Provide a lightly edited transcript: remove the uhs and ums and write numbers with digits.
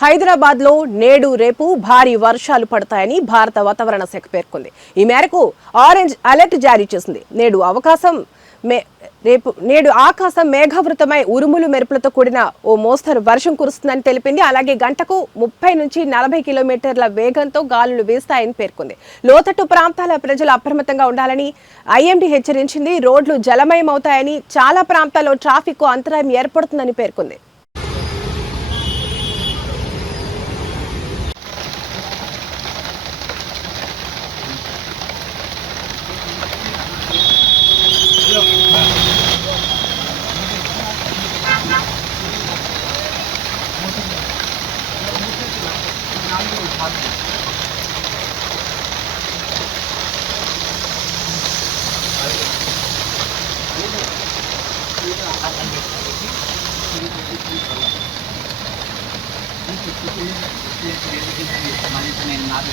హైదరాబాద్ లో నేడు రేపు భారీ వర్షాలు పడతాయని భారత వాతావరణ శాఖ పేర్కొంది. ఈ మేరకు ఆరెంజ్ అలర్ట్ జారీ చేసింది. నేడు ఆకాశం మేఘావృతమై ఉరుములు మెరుపులతో కూడిన ఓ మోస్తరు వర్షం కురుస్తుందని తెలిపింది. అలాగే గంటకు 30 నుంచి 40 కిలోమీటర్ల వేగంతో గాలులు వీస్తాయని పేర్కొంది. లోతట్టు ప్రాంతాల ప్రజలు అప్రమత్తంగా ఉండాలని ఐఎండీ హెచ్చరించింది. రోడ్లు జలమయమవుతాయని, చాలా ప్రాంతాల్లో ట్రాఫిక్ కు అంతరాయం ఏర్పడుతుందని పేర్కొంది. నేను నాకు